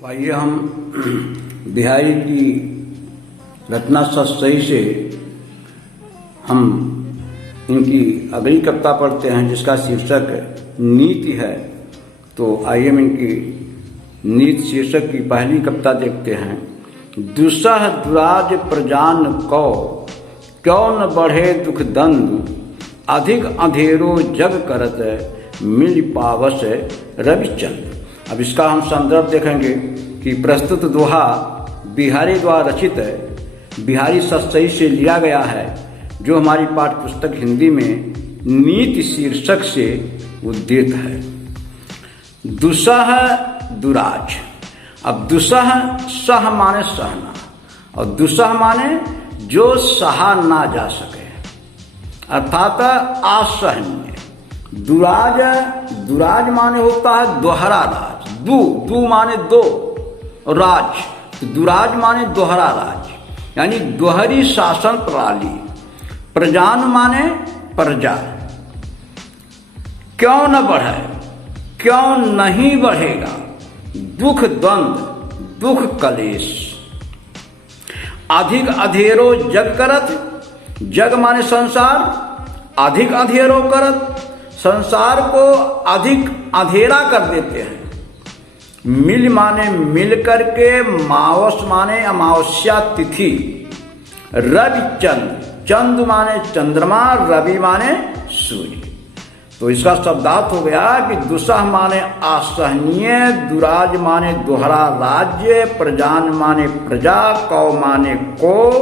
आइए हम बिहारी की रचना सतसही से हम इनकी अगली कविता पढ़ते हैं जिसका शीर्षक नीति है। तो आइए हम इनकी नीति शीर्षक की पहली कविता देखते हैं। दुसह दुराज प्रजान कौ क्यों न बढ़े दुख दंड, अधिक अंधेरो जग करत मिल पावस रविचंद्र। अब इसका हम संदर्भ देखेंगे कि प्रस्तुत दोहा बिहारी द्वारा रचित है, बिहारी सतसही से लिया गया है, जो हमारी पाठ्य पुस्तक हिंदी में नीति शीर्षक से उद्धृत है। दुसह दुराज। अब दुसह सह माने सहना और दुसह माने जो सहा ना जा सके, अर्थात असहनीय। दुराज, दुराज माने होता है दोहरा राज। दु माने दो, राज, तो दुराज माने दोहरा राज, यानी दोहरी शासन प्रणाली। प्रजान माने प्रजा। क्यों न बढ़े, क्यों नहीं बढ़ेगा दुख द्वंद, दुख कलेश। अधिक अधेरो जग करत, जग माने संसार, अधिक अधेरो करत, संसार को अधिक अंधेरा कर देते हैं। मिल माने मिल करके, मावस माने अमावस्या तिथि, रवि चंद्र, चंद्र माने चंद्रमा, रवि माने सूर्य। तो इसका शब्दार्थ हो गया कि दुसह माने असहनीय, दुराज माने दोहरा राज्य, प्रजान माने प्रजा, कौ माने को,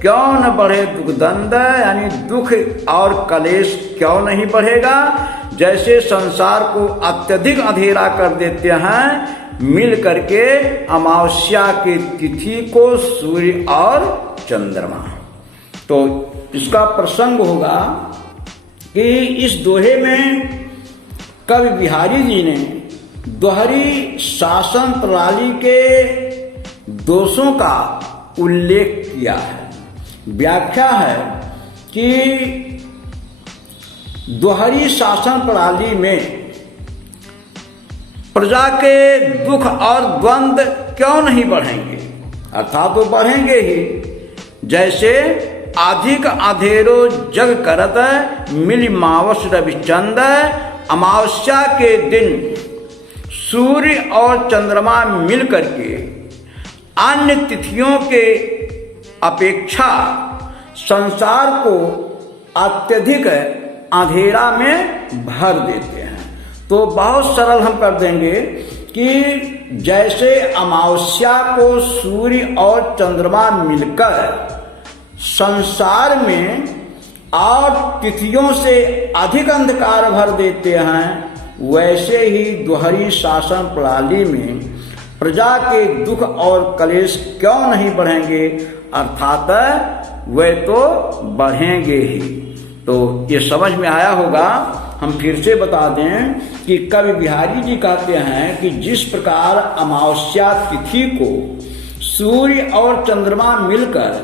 क्यों न बढ़े दुख दंड, यानी दुख और कलेश क्यों नहीं बढ़ेगा। जैसे संसार को अत्यधिक अंधेरा कर देते हैं मिल करके अमावस्या की तिथि को सूर्य और चंद्रमा। तो इसका प्रसंग होगा कि इस दोहे में कवि बिहारी जी ने दोहरी शासन प्रणाली के दोषों का उल्लेख किया है। व्याख्या है कि दोहरी शासन प्रणाली में प्रजा के दुख और द्वंद्व क्यों नहीं बढ़ेंगे, अर्थात वो बढ़ेंगे ही। जैसे अधिक अंधेरो जग करत मिल मावस रविचंद्र, अमावस्या के दिन सूर्य और चंद्रमा मिल करके अन्य तिथियों के अपेक्षा संसार को अत्यधिक अंधेरा में भर देते हैं। तो बहुत सरल हम कर देंगे कि जैसे अमावस्या को सूर्य और चंद्रमा मिलकर संसार में और तिथियों से अधिक अंधकार भर देते हैं, वैसे ही दोहरी शासन प्रणाली में प्रजा के दुख और कलेश क्यों नहीं बढ़ेंगे, अर्थात वे तो बढ़ेंगे ही। तो ये समझ में आया होगा। हम फिर से बता दें कि कवि बिहारी जी कहते हैं कि जिस प्रकार अमावस्या तिथि को सूर्य और चंद्रमा मिलकर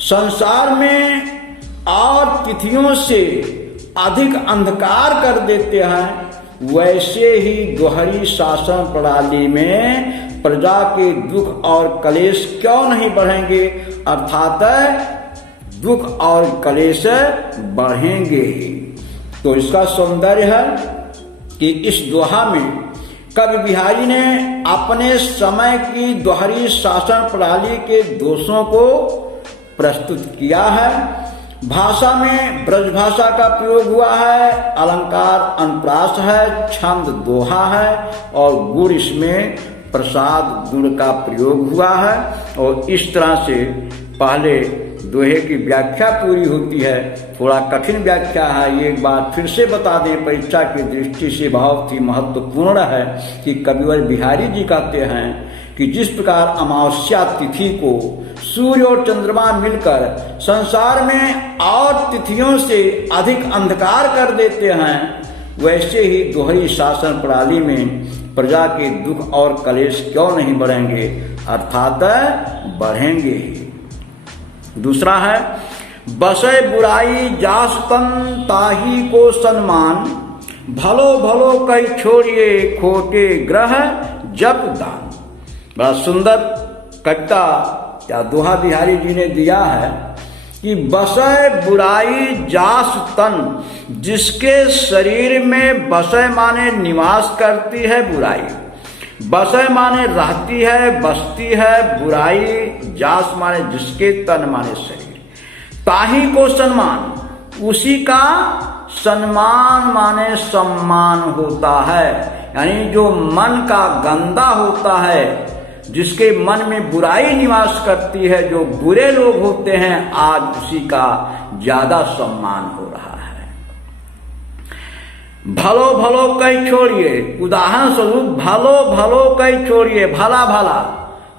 संसार में और तिथियों से अधिक अंधकार कर देते हैं, वैसे ही दोहरी शासन प्रणाली में प्रजा के दुख और कलेश क्यों नहीं बढ़ेंगे, अर्थात दुख और कलेश बढ़ेंगे ही। तो इसका सौंदर्य है कि इस दोहा में कवि बिहारी ने अपने समय की दोहरी शासन प्रणाली के दोषों को प्रस्तुत किया है। भाषा में ब्रज भाषा का प्रयोग हुआ है, अलंकार अनुप्रास है, छंद दोहा है और गुण इसमें प्रसाद गुण का प्रयोग हुआ है। और इस तरह से पहले दोहे की व्याख्या पूरी होती है। थोड़ा कठिन व्याख्या है, ये एक बार फिर से बता दें, परीक्षा की दृष्टि से बहुत ही महत्वपूर्ण है कि कविवर बिहारी जी कहते हैं कि जिस प्रकार अमावस्या तिथि को सूर्य और चंद्रमा मिलकर संसार में और तिथियों से अधिक अंधकार कर देते हैं, वैसे ही दोहरी शासन प्रणाली में प्रजा के दुख और कलेश क्यों नहीं बढ़ेंगे, अर्थात बढ़ेंगे ही। दूसरा है बसे बुराई जास तन ताही को सम्मान, भलो भलो कई छोड़िए खोटे ग्रह जप दान। बड़ा सुंदर कविता या दोहा बिहारी जी ने दिया है कि बसै बुराई जास तन, जिसके शरीर में बसै माने निवास करती है बुराई, बसै माने रहती है, बसती है बुराई, जास माने जिसके, तन माने शरीर, ताही को सम्मान, उसी का सम्मान माने सम्मान होता है। यानी जो मन का गंदा होता है, जिसके मन में बुराई निवास करती है, जो बुरे लोग होते हैं, आज उसी का ज्यादा सम्मान हो रहा है। भलो भलो कहीं छोड़िए, उदाहरण स्वरूप भलो भलो कहीं छोड़िए, भला भला,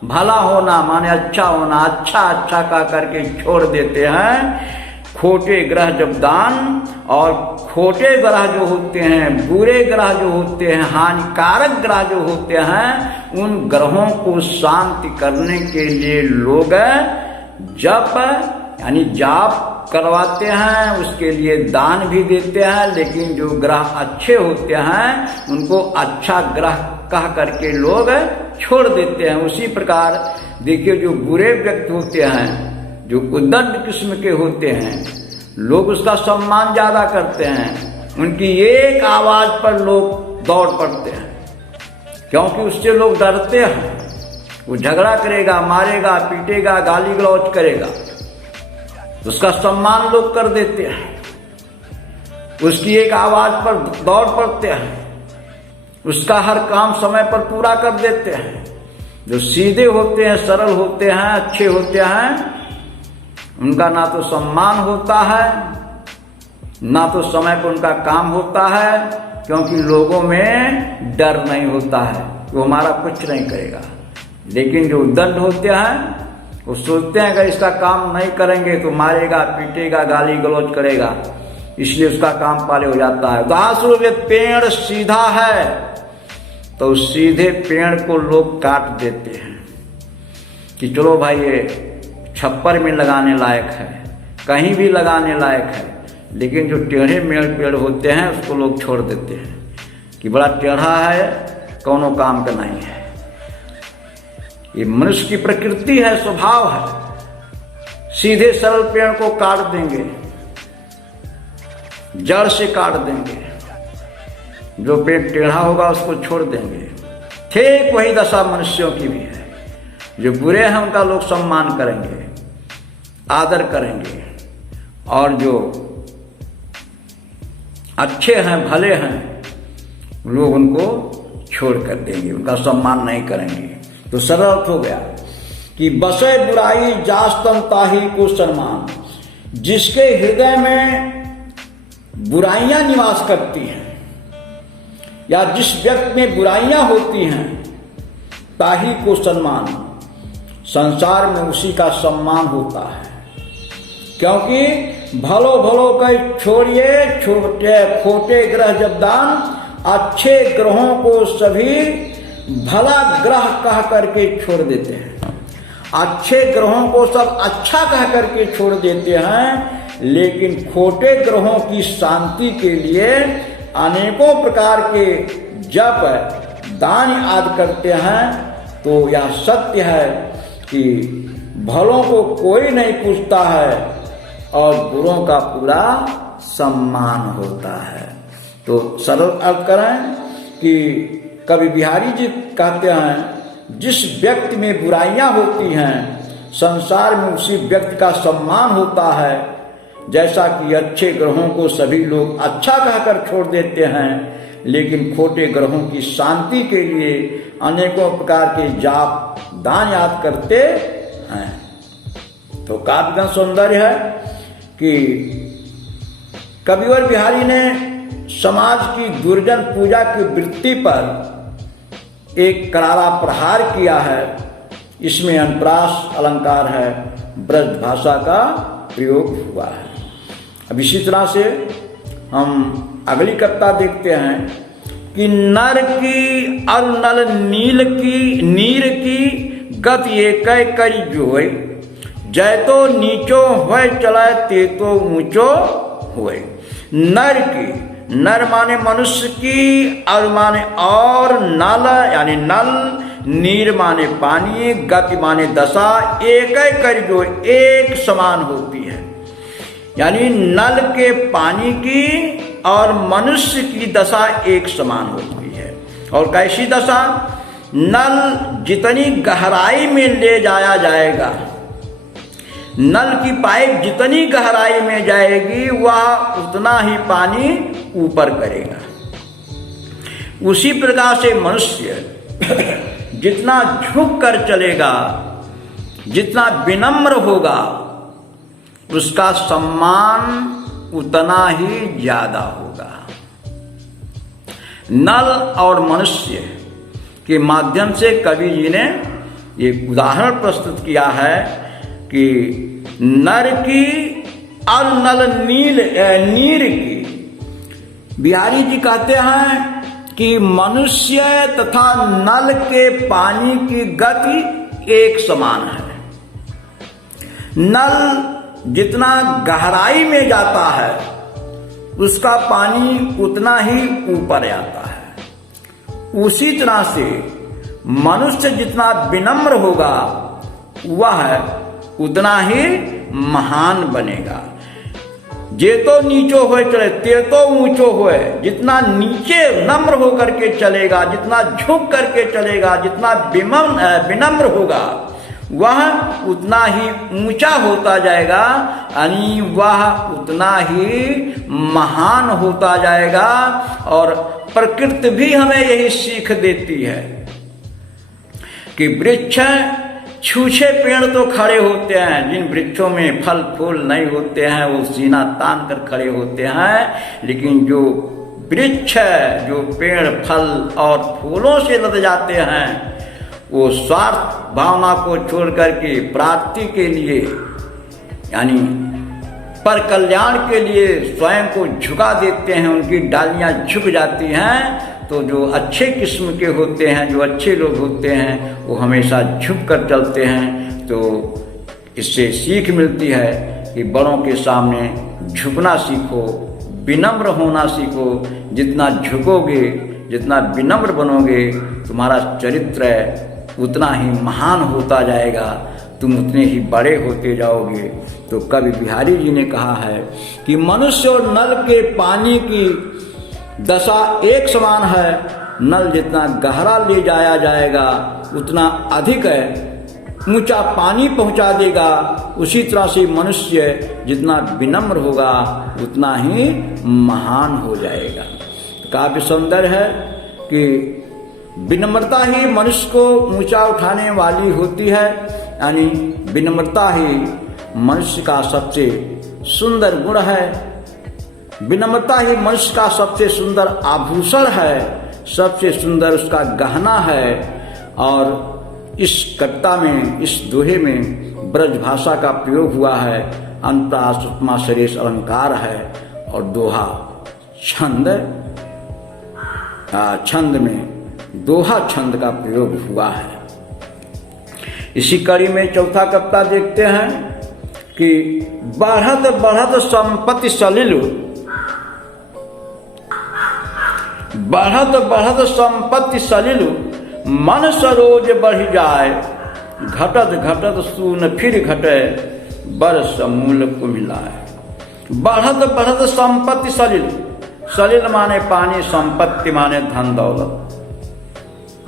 भला होना माने अच्छा होना, अच्छा अच्छा कह करके छोड़ देते हैं। खोटे ग्रह जब दान, और खोटे ग्रह जो होते हैं, बुरे ग्रह जो होते हैं, हानिकारक ग्रह जो होते हैं, उन ग्रहों को शांति करने के लिए लोग जप यानी जाप करवाते हैं, उसके लिए दान भी देते हैं। लेकिन जो ग्रह अच्छे होते हैं उनको अच्छा ग्रह कह करके लोग छोड़ देते हैं। उसी प्रकार देखिए, जो बुरे व्यक्ति होते हैं, जो उद्दंड किस्म के होते हैं, लोग उसका सम्मान ज्यादा करते हैं। उनकी एक आवाज पर लोग दौड़ पड़ते हैं, क्योंकि उससे लोग डरते हैं। वो झगड़ा करेगा, मारेगा, पीटेगा, गाली गलौज करेगा, उसका सम्मान लोग कर देते हैं। उसकी एक आवाज पर दौड़ पड़ते हैं, उसका हर काम समय पर पूरा कर देते हैं। जो सीधे होते हैं, सरल होते हैं, अच्छे होते हैं, उनका ना तो सम्मान होता है, ना तो समय पर उनका काम होता है, क्योंकि लोगों में डर नहीं होता है, वो हमारा कुछ नहीं करेगा। लेकिन जो दंड होते हैं, वो सोचते हैं कि इसका काम नहीं करेंगे तो मारेगा, पीटेगा, गाली गलौज करेगा, इसलिए उसका काम पहले हो जाता है। उदाहरण पेड़ सीधा है तो सीधे पेड़ को लोग काट देते हैं कि चलो भाई ये छप्पर में लगाने लायक है, कहीं भी लगाने लायक है। लेकिन जो टेढ़े मेढ़ पेड़ होते हैं उसको लोग छोड़ देते हैं कि बड़ा टेढ़ा है, कौनो काम का नहीं है। ये मनुष्य की प्रकृति है, स्वभाव है। सीधे सरल पेड़ को काट देंगे, जड़ से काट देंगे, जो पेड़ टेढ़ा होगा उसको छोड़ देंगे। ठीक वही दशा मनुष्यों की भी है। जो बुरे हैं उनका लोग सम्मान करेंगे, आदर करेंगे, और जो अच्छे हैं, भले हैं, लोग उनको छोड़ कर देंगे, उनका सम्मान नहीं करेंगे। तो सरल अर्थ हो गया कि बसे बुराई जास्तम ताही को सम्मान, जिसके हृदय में बुराइयां निवास करती हैं, या जिस व्यक्ति में बुराइयां होती हैं, ताही को सम्मान, संसार में उसी का सम्मान होता है। क्योंकि भलो भलो कई छोड़िए, छोटे खोटे ग्रह जब दान, अच्छे ग्रहों को सभी भला ग्रह कह करके छोड़ देते हैं। अच्छे ग्रहों को सब अच्छा कह करके छोड़ देते हैं, लेकिन खोटे ग्रहों की शांति के लिए अनेकों प्रकार के जप दान आदि करते हैं। तो यह सत्य है कि भलों को कोई नहीं पूछता है और बुरों का पूरा सम्मान होता है। तो सरल अर्थ करें कि कवि बिहारी जी कहते हैं, जिस व्यक्ति में बुराइयां होती हैं, संसार में उसी व्यक्ति का सम्मान होता है। जैसा कि अच्छे ग्रहों को सभी लोग अच्छा कहकर छोड़ देते हैं, लेकिन खोटे ग्रहों की शांति के लिए अनेकों प्रकार के जाप दान याद करते हैं। तो काव्य सौंदर्य है कि कविवर बिहारी ने समाज की दुर्जन पूजा की वृत्ति पर एक करारा प्रहार किया है। इसमें अनुप्रास अलंकार है, ब्रज भाषा का प्रयोग हुआ है। अब इसी तरह से हम अगली कविता देखते हैं कि नर की और नल नील की नीर की गति एक करी जोय, जय तो नीचो होय चलाए ते तो ऊंचो होय। नर की, नर माने मनुष्य की, और माने और नल यानी नल, नीर माने पानी, गति माने दशा, एक कर जो एक समान होती है। यानी नल के पानी की और मनुष्य की दशा एक समान होती है। और कैसी दशा? नल जितनी गहराई में ले जाया जाएगा, नल की पाइप जितनी गहराई में जाएगी वह उतना ही पानी ऊपर करेगा। उसी प्रकार से मनुष्य जितना झुक कर चलेगा, जितना विनम्र होगा, उसका सम्मान उतना ही ज्यादा होगा। नल और मनुष्य के माध्यम से कवि जी ने एक उदाहरण प्रस्तुत किया है कि नर की और नल नीर की। बिहारी जी कहते हैं कि मनुष्य तथा नल के पानी की गति एक समान है। नल जितना गहराई में जाता है उसका पानी उतना ही ऊपर आता है। उसी तरह से मनुष्य जितना विनम्र होगा वह उतना ही महान बनेगा। जे तो नीचो होए चले ते तो ऊंचो होए। जितना नीचे नम्र होकर के चलेगा, जितना झुक करके चलेगा, जितना विनम्र होगा वह उतना ही ऊंचा होता जाएगा, यानी वह उतना ही महान होता जाएगा। और प्रकृति भी हमें यही सीख देती है कि वृक्ष छूछे पेड़ तो खड़े होते हैं, जिन वृक्षों में फल फूल नहीं होते हैं वो सीना तान कर खड़े होते हैं। लेकिन जो वृक्ष जो पेड़ फल और फूलों से लद जाते हैं वो स्वार्थ भावना को छोड़ करके प्राप्ति के लिए यानी पर कल्याण के लिए स्वयं को झुका देते हैं। उनकी डालियां झुक जाती हैं। तो जो अच्छे किस्म के होते हैं, जो अच्छे लोग होते हैं, वो हमेशा झुक कर चलते हैं। तो इससे सीख मिलती है कि बड़ों के सामने झुकना सीखो, विनम्र होना सीखो। जितना झुकोगे, जितना विनम्र बनोगे, तुम्हारा चरित्र उतना ही महान होता जाएगा, तुम उतने ही बड़े होते जाओगे। तो कवि बिहारी जी ने कहा है कि मनुष्य और नल के पानी की दशा एक समान है। नल जितना गहरा ले जाया जाएगा उतना अधिक ऊंचा पानी पहुंचा देगा। उसी तरह से मनुष्य जितना विनम्र होगा उतना ही महान हो जाएगा। काव्य सौंदर्य है कि विनम्रता ही मनुष्य को ऊंचा उठाने वाली होती है। यानी विनम्रता ही मनुष्य का सबसे सुंदर गुण है। विनम्रता ही मनुष्य का सबसे सुंदर आभूषण है, सबसे सुंदर उसका गहना है। और इस कविता में, इस दोहे में ब्रज भाषा का प्रयोग हुआ है। अनुप्रास उपमा सरेश अलंकार है और दोहा छंद में दोहा छंद का प्रयोग हुआ है। इसी कड़ी में चौथा कविता देखते हैं कि बढ़त बढ़त संपत्ति सलिल, बढ़त बढ़त संपत्ति सलिल, मन सरोज बढ़ जाए, घटत घटत सून फिर घटे, बरस मूल कुमिलाए। बढ़त बढ़त संपत्ति सलिल, सलिल माने पानी, संपत्ति माने धन दौलत।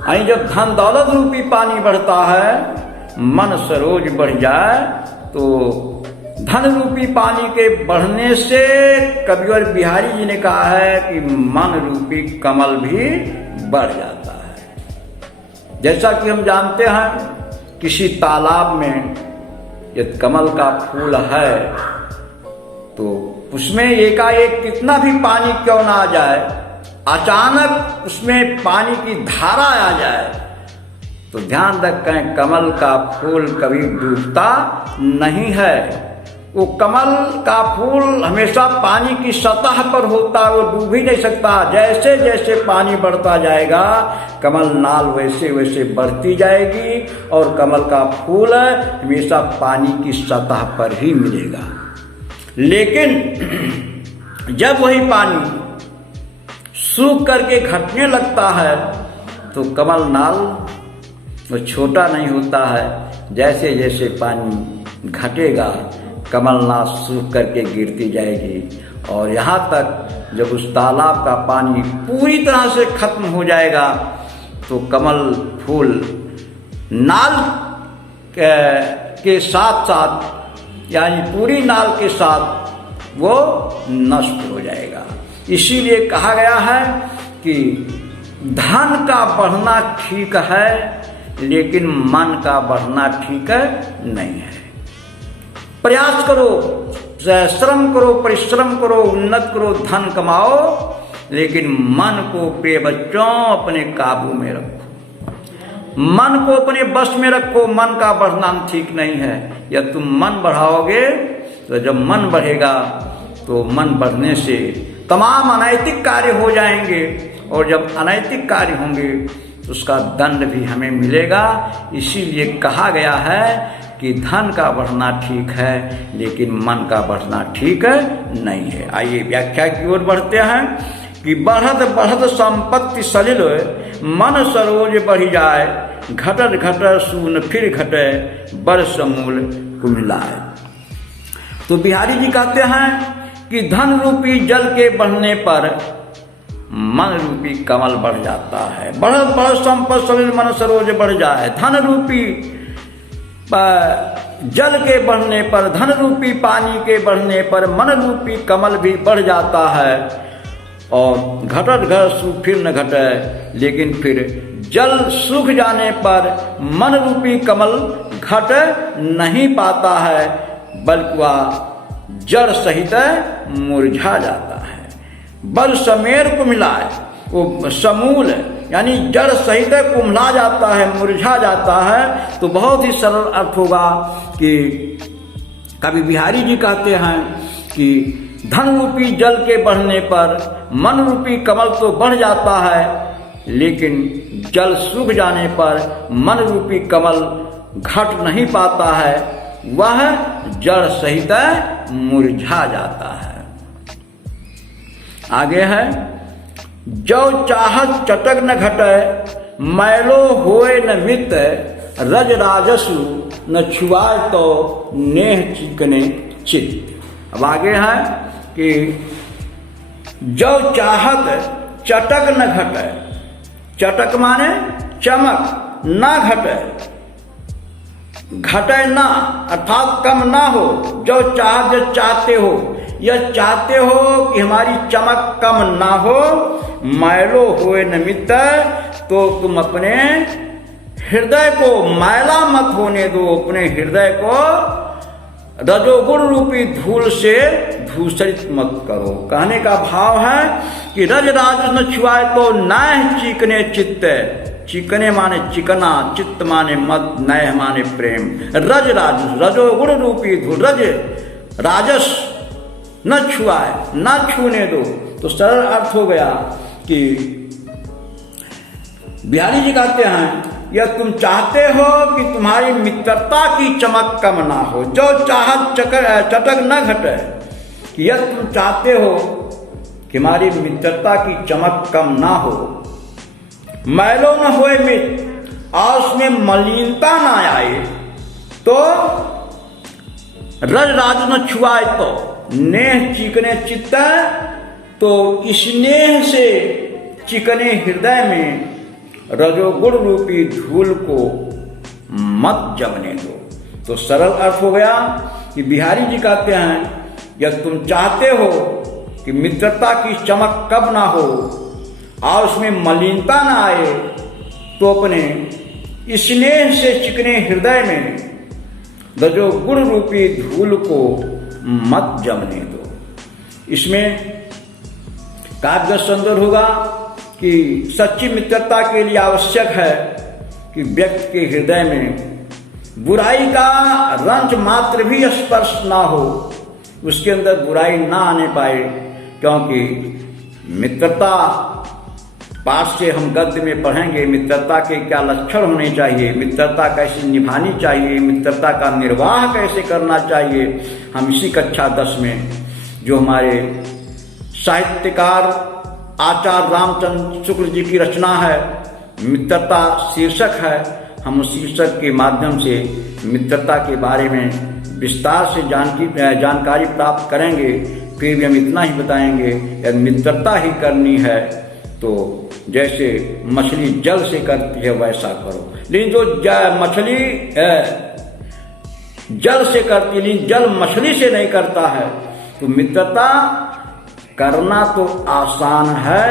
आई जब धन दौलत रूपी पानी बढ़ता है, मन सरोज बढ़ जाए, तो धन रूपी पानी के बढ़ने से कविवर बिहारी जी ने कहा है कि मन रूपी कमल भी बढ़ जाता है। जैसा कि हम जानते हैं किसी तालाब में यदि कमल का फूल है तो उसमें एकाएक कितना भी पानी क्यों ना आ जाए, अचानक उसमें पानी की धारा आ जाए तो ध्यान रखें कमल का फूल कभी डूबता नहीं है। वो कमल का फूल हमेशा पानी की सतह पर होता है, वो डूब ही नहीं सकता। जैसे जैसे पानी बढ़ता जाएगा कमल नाल वैसे वैसे बढ़ती जाएगी और कमल का फूल हमेशा पानी की सतह पर ही मिलेगा। लेकिन जब वही पानी सूख करके घटने लगता है तो कमल नाल वो छोटा नहीं होता है। जैसे जैसे पानी घटेगा कमलनाथ सूख करके गिरती जाएगी और यहाँ तक जब उस तालाब का पानी पूरी तरह से खत्म हो जाएगा तो कमल फूल नाल के साथ साथ यानी पूरी नाल के साथ वो नष्ट हो जाएगा। इसीलिए कहा गया है कि धन का बढ़ना ठीक है लेकिन मन का बढ़ना ठीक नहीं है। प्रयास करो, श्रम करो, परिश्रम करो, उन्नत करो, धन कमाओ, लेकिन मन को प्रिय बच्चों अपने काबू में रखो, मन को अपने बस में रखो। मन का बढ़ना ठीक नहीं है। या तुम मन बढ़ाओगे तो जब मन बढ़ेगा तो मन बढ़ने से तमाम अनैतिक कार्य हो जाएंगे और जब अनैतिक कार्य होंगे तो उसका दंड भी हमें मिलेगा। इसीलिए कहा गया है कि धन का बढ़ना ठीक है लेकिन मन का बढ़ना ठीक नहीं है। आइए व्याख्या की ओर बढ़ते हैं कि बढ़त बढ़त संपत्ति सलिल मन सरोज बढ़ी जाए, घटत घटत सून फिर घटे बर समूल कुमिलाए। तो बिहारी जी कहते हैं कि धन रूपी जल के बढ़ने पर मन रूपी कमल बढ़ जाता है। बढ़त बढ़त संपत्ति सलिल मन सरोज बढ़ जाए। धन रूपी जल के बढ़ने पर, धन रूपी पानी के बढ़ने पर मन रूपी कमल भी बढ़ जाता है और घटत घट सूख फिर न घटे। लेकिन फिर जल सूख जाने पर मन रूपी कमल घट नहीं पाता है बल्कि वह जड़ सहित मुरझा जाता है। बल समेर को मिलाए, वो समूल यानी जड़ सहित कुम्हला जाता है, मुरझा जाता है। तो बहुत ही सरल अर्थ होगा कि कवि बिहारी जी कहते हैं कि धन रूपी जल के बढ़ने पर मन रूपी कमल तो बढ़ जाता है लेकिन जल सूख जाने पर मन रूपी कमल घट नहीं पाता है, वह जड़ सहित मुरझा जाता है। आगे है जो चाहत चटक न घटे, मैलो होए न मित, रज राजसु न छुआए तो नेह चिकने चित्त। अब आगे है कि जो चाहत चटक न घटे, चटक माने चमक, ना घटे, घटे ना अर्थात कम ना हो। जो चाहत जो चाहते हो, यह चाहते हो कि हमारी चमक कम ना हो, मैलो होए निमित्त, तो तुम अपने हृदय को मैला मत होने दो, अपने हृदय को रजोगुण रूपी धूल से धूसरित मत करो। कहने का भाव है कि रज राज न छुआए तो नैह चिकने चित्त, चिकने माने चिकना, चित्त माने मत, नैह माने प्रेम। रज राज रजोगुण रूपी धूल, रज राजस न छुआए, न छूने दो। तो सरल अर्थ हो गया कि बिहारी जी कहते हैं यह तुम चाहते हो कि तुम्हारी मित्रता की चमक कम ना हो, जो चाहत चटक न घटे। यह तुम चाहते हो कि हमारी मित्रता की चमक कम ना हो, मैलो न होए मित, और उसमें मलिनता ना आए, तो रज राज न छुआए तो नेह चिकने चित्त, तो इस नेह से चिकने हृदय में रजोगुण रूपी धूल को मत जमने दो। तो सरल अर्थ हो गया कि बिहारी जी कहते हैं यदि तुम चाहते हो कि मित्रता की चमक कब ना हो और उसमें मलिनता ना आए, तो अपने स्नेह से चिकने हृदय में रजोगुण रूपी धूल को मत जमने दो। इसमें काव्य सुंदर होगा कि सच्ची मित्रता के लिए आवश्यक है कि व्यक्ति के हृदय में बुराई का रंच मात्र भी स्पर्श ना हो, उसके अंदर बुराई ना आने पाए। क्योंकि मित्रता पाठ से हम गद्य में पढ़ेंगे मित्रता के क्या लक्षण होने चाहिए, मित्रता कैसे निभानी चाहिए, मित्रता का निर्वाह कैसे करना चाहिए। हम इसी कक्षा 10 में जो हमारे साहित्यकार आचार्य रामचंद्र शुक्ल जी की रचना है, मित्रता शीर्षक है, हम उस शीर्षक के माध्यम से मित्रता के बारे में विस्तार से जानकारी प्राप्त करेंगे। फिर भी हम इतना ही बताएंगे, यदि मित्रता ही करनी है तो जैसे मछली जल से करती है वैसा करो। लेकिन जो मछली जल से करती है लेकिन जल मछली से नहीं करता है, तो मित्रता करना तो आसान है,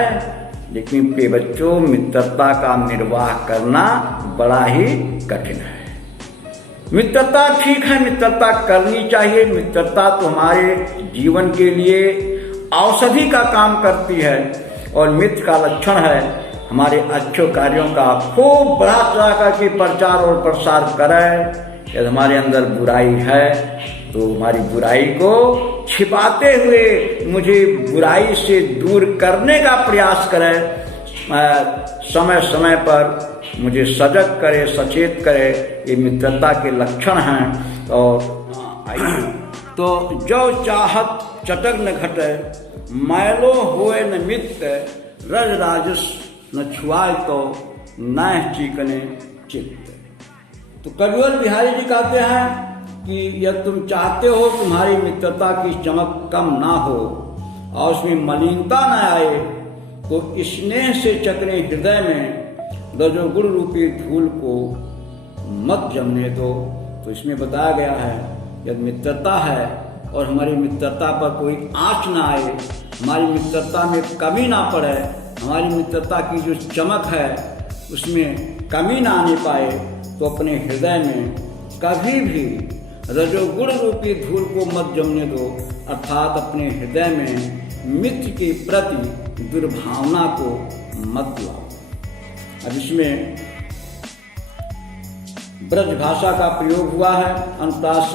लेकिन प्रिय बच्चों मित्रता का निर्वाह करना बड़ा ही कठिन है। मित्रता ठीक है, मित्रता करनी चाहिए। मित्रता तो हमारे जीवन के लिए औषधि का काम करती है और मित्र का लक्षण है हमारे अच्छे कार्यों का खूब बढ़ा चढ़ा करके प्रचार और प्रसार करे। यदि हमारे अंदर बुराई है तो हमारी बुराई को छिपाते हुए मुझे बुराई से दूर करने का प्रयास करे, समय समय पर मुझे सजग करे, सचेत करे। ये मित्रता के लक्षण हैं। और तो जो चाहत चटक न घटे, मैलो होए न मित्र, रज राजस न छुआए तो न चिकने चित्त। तो कविवर बिहारी जी कहते हैं कि यदि तुम चाहते हो तुम्हारी मित्रता की चमक कम ना हो और उसमें मलिनता न आए, तो स्नेह से चकने हृदय में रजोगुण रूपी धूल को मत जमने दो। तो इसमें बताया गया है यदि मित्रता है और हमारी मित्रता पर कोई आँच ना आए, हमारी मित्रता में कमी ना पड़े, हमारी मित्रता की जो चमक है उसमें कमी ना आने पाए, तो अपने हृदय में कभी भी रजोगुण रूपी धूल को मत जमने दो। अर्थात अपने हृदय में मित्र के प्रति दुर्भावना को मत लाओ। अब इसमें ब्रज भाषा का प्रयोग हुआ है, अनुप्रास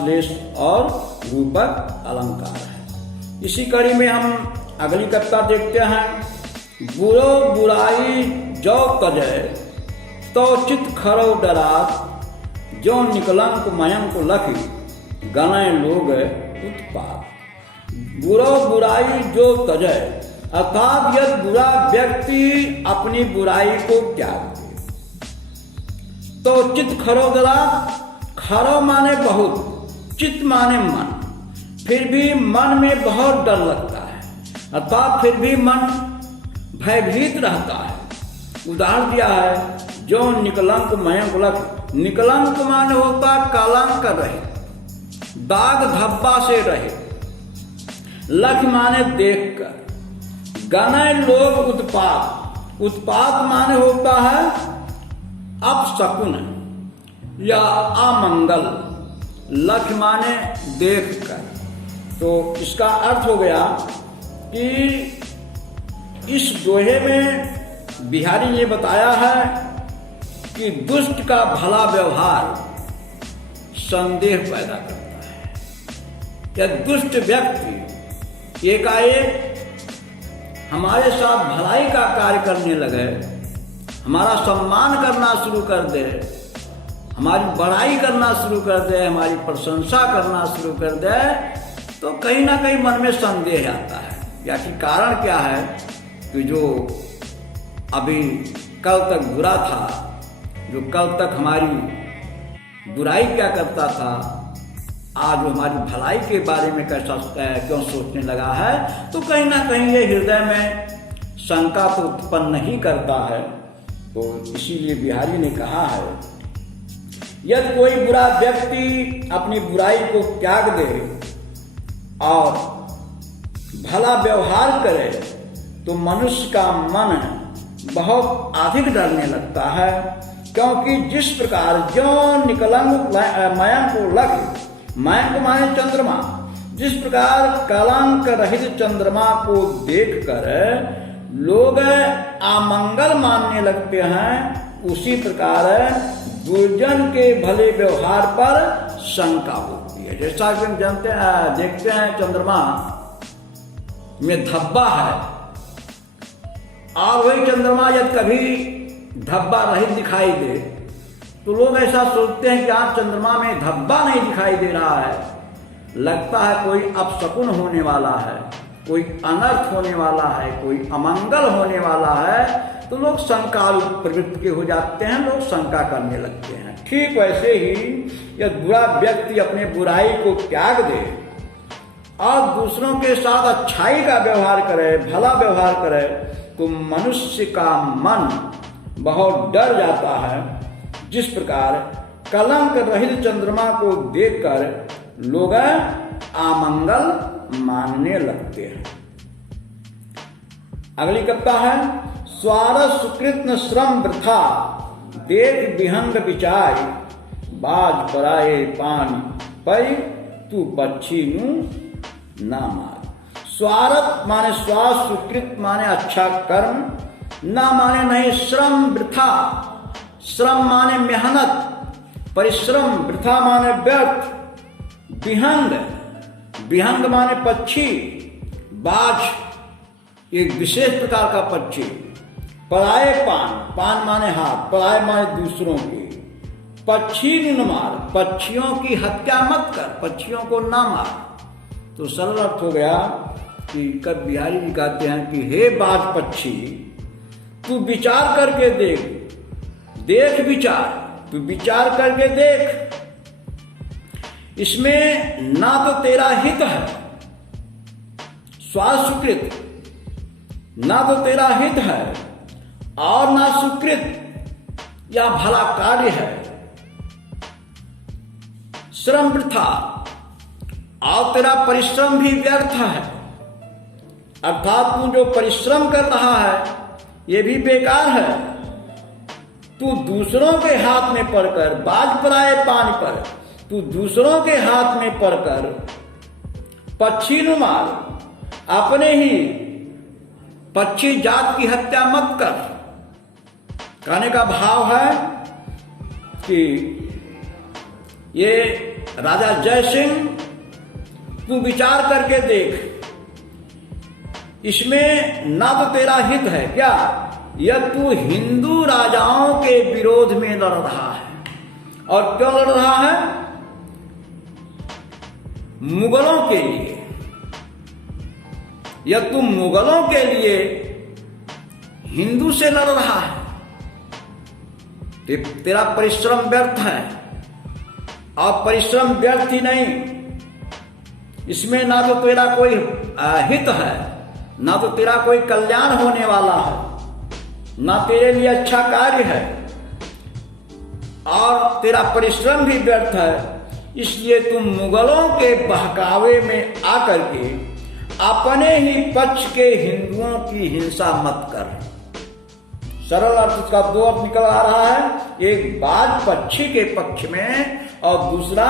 और रूपक अलंकार है। इसी कड़ी में हम अगली कविता देखते हैं। बुरो बुराई जो तजय तो चित खरो डरात, जो निकलंक मयंक लखी गणय लोग उत्पात। बुरो बुराई जो तजय, अर्थात यदि बुरा व्यक्ति अपनी बुराई को त्याग दे तो चित खरो डरा, खरो माने बहुत, चित माने मन, फिर भी मन में बहुत डर लगता है, अर्थात फिर भी मन भयभीत रहता है। उदाहरण दिया है जो निकलंक मयंक लख। निकलंक माने होता कलंक रहे, दाग धब्बा से रहे। लख माने देखकर। गणय लोग उत्पात, उत्पात माने होता है अपशकुन या अमंगल। लख माने देखकर। तो इसका अर्थ हो गया कि इस दोहे में बिहारी ने बताया है कि दुष्ट का भला व्यवहार संदेह पैदा करता है। यह दुष्ट व्यक्ति एकाएक हमारे साथ भलाई का कार्य करने लगे, हमारा सम्मान करना शुरू कर दे, हमारी बड़ाई करना शुरू कर दे, हमारी प्रशंसा करना शुरू कर दे, तो कहीं ना कहीं मन में संदेह आता है। या कि कारण क्या है कि जो अभी कल तक बुरा था, जो कल तक हमारी बुराई क्या करता था, आज वो हमारी भलाई के बारे में कैसा क्यों सोचने लगा है। तो कहीं ना कहीं ये हृदय में शंका तो उत्पन्न ही करता है। तो इसीलिए बिहारी ने कहा है यदि कोई बुरा व्यक्ति अपनी बुराई को त्याग दे और भला व्यवहार करे तो मनुष्य का मन बहुत अधिक डरने लगता है। क्योंकि जिस प्रकार जो निकलंक मयंक लख, मयंक माने चंद्रमा, जिस प्रकार कलंक रहित चंद्रमा को देखकर लोग अमंगल मानने लगते हैं, उसी प्रकार दुर्जन के भले व्यवहार पर शंका होती है। जैसा कि हम जानते हैं, देखते हैं चंद्रमा में धब्बा है और वही चंद्रमा यदि कभी धब्बा रहित दिखाई दे तो लोग ऐसा सोचते हैं कि आज चंद्रमा में धब्बा नहीं दिखाई दे रहा है, लगता है कोई अपशकुन होने वाला है, कोई अनर्थ होने वाला है, कोई अमंगल होने वाला है। तो लोग शंका प्रवृत्ति के हो जाते हैं, लोग शंका करने लगते हैं। ठीक वैसे ही यह बुरा व्यक्ति अपने बुराई को त्याग दे और दूसरों के साथ अच्छाई का व्यवहार करे, भला व्यवहार करे, तो मनुष्य का मन बहुत डर जाता है। जिस प्रकार कलंक रहित चंद्रमा को देखकर लोग आमंगल मानने लगते हैं। अगली कविता है, स्वारस सुकृत न श्रम वृथा, देख विहंग विचार, बाज पराए पान पै, तू पक्षी नु ना मार। स्वार्थ माने स्वार्थ, सुकृत माने अच्छा कर्म, ना माने नहीं श्रम वृथा, श्रम माने मेहनत, परिश्रम, वृथा माने व्यर्थ, विहंग, विहंग माने पक्षी, बाज एक विशेष प्रकार का पक्षी, पराए पान, पान माने हाथ, पराए माने दूसरों के, पक्षी न मार, पक्षियों की हत्या मत कर, पक्षियों को ना मार। तो सरल अर्थ हो गया कि कवि बिहारी जी कहते हैं कि हे बाज पक्षी, तू विचार करके देख, देख विचार, तू विचार करके देख, इसमें ना तो तेरा हित है, स्वार्थ सुकृत, ना तो तेरा हित है और ना सुकृत या भला कार्य है, श्रम वृथा और तेरा परिश्रम भी व्यर्थ है। अर्थात तू जो परिश्रम कर रहा है ये भी बेकार है। तू दूसरों के हाथ में पड़कर, बाज पराए पान पर, तू दूसरों के हाथ में पड़कर पक्षी नु मार, अपने ही पक्षी जात की हत्या मत कर। कहने का भाव है कि ये राजा जय सिंह, तू विचार करके देख, इसमें ना तो तेरा हित है क्या, यह तू हिंदू राजाओं के विरोध में लड़ रहा है। और क्यों लड़ रहा है? मुगलों के लिए। यह तू मुगलों के लिए हिंदू से लड़ रहा है। तेरा परिश्रम व्यर्थ है। और परिश्रम व्यर्थ ही नहीं, इसमें ना तो तेरा कोई हित है, ना तो तेरा कोई कल्याण होने वाला है, ना तेरे लिए अच्छा कार्य है, और तेरा परिश्रम भी व्यर्थ है। इसलिए तुम मुगलों के बहकावे में आकर के अपने ही पक्ष के हिंदुओं की हिंसा मत कर। सरल अर्थ उसका दो अर्थ निकल आ रहा है, एक बाज पक्षी के पक्ष में और दूसरा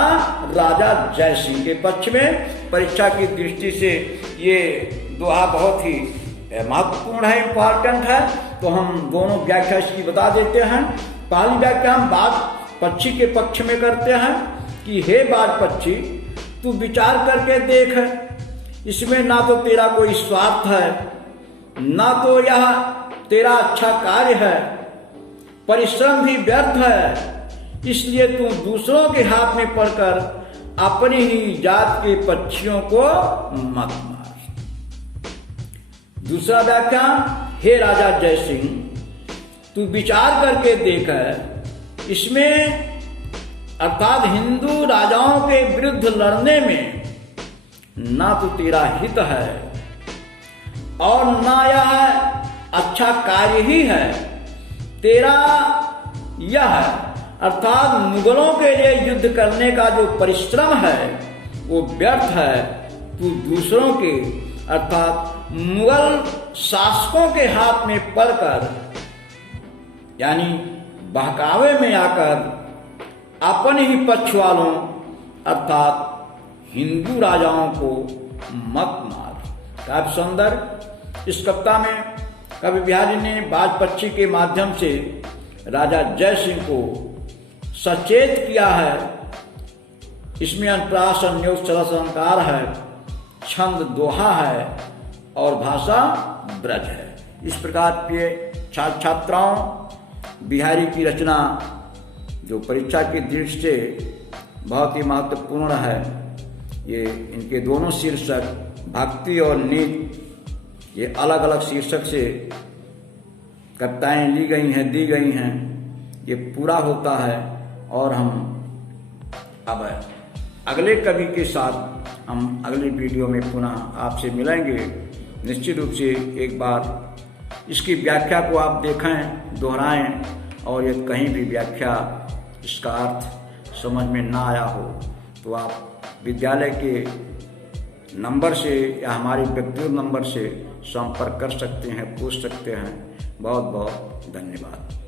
राजा जय सिंह के पक्ष में। परीक्षा की दृष्टि से ये दोहा बहुत ही महत्वपूर्ण है, इंपॉर्टेंट है। तो हम दोनों व्याख्या इसकी बता देते हैं। पहली व्याख्या हम बाज पक्षी के पक्ष में करते हैं कि हे बाज पक्षी, तू विचार करके देख, इसमें ना तो तेरा कोई स्वार्थ है, ना तो यह तेरा अच्छा कार्य है, परिश्रम भी व्यर्थ है। इसलिए तू दूसरों के हाथ में पड़कर अपनी ही जात के पक्षियों को मत मार। दूसरा व्याख्यान, हे राजा जय सिंह, तू विचार करके देख, इसमें अर्थात हिंदू राजाओं के विरुद्ध लड़ने में ना तो तेरा हित है और ना यह अच्छा कार्य ही है। तेरा यह अर्थात मुगलों के लिए युद्ध करने का जो परिश्रम है वो व्यर्थ है। तू दूसरों के अर्थात मुगल शासकों के हाथ में पड़कर, यानी बहकावे में आकर अपने ही पक्ष वालों अर्थात हिंदू राजाओं को मत मार। काफी सुंदर इस कविता में कवि बिहारी ने बाज पक्षी के माध्यम से राजा जय सिंह को सचेत किया है। इसमें अनुप्रास, संयोग, सरस, अलंकार है, छंद दोहा है और भाषा ब्रज है। इस प्रकार के छात्र छात्राओं बिहारी की रचना जो परीक्षा की दृष्टि से बहुत ही महत्वपूर्ण है, ये इनके दोनों शीर्षक भक्ति और नीति, ये अलग अलग शीर्षक से कविताएं ली गई हैं, दी गई हैं। ये पूरा होता है और हम अब अगले कवि के साथ हम अगली वीडियो में पुनः आपसे मिलेंगे। निश्चित रूप से एक बार इसकी व्याख्या को आप देखें, दोहराएं, और ये कहीं भी व्याख्या इसका अर्थ समझ में ना आया हो तो आप विद्यालय के नंबर से या हमारे व्यक्तिगत नंबर से संपर्क कर सकते हैं, पूछ सकते हैं। बहुत बहुत धन्यवाद।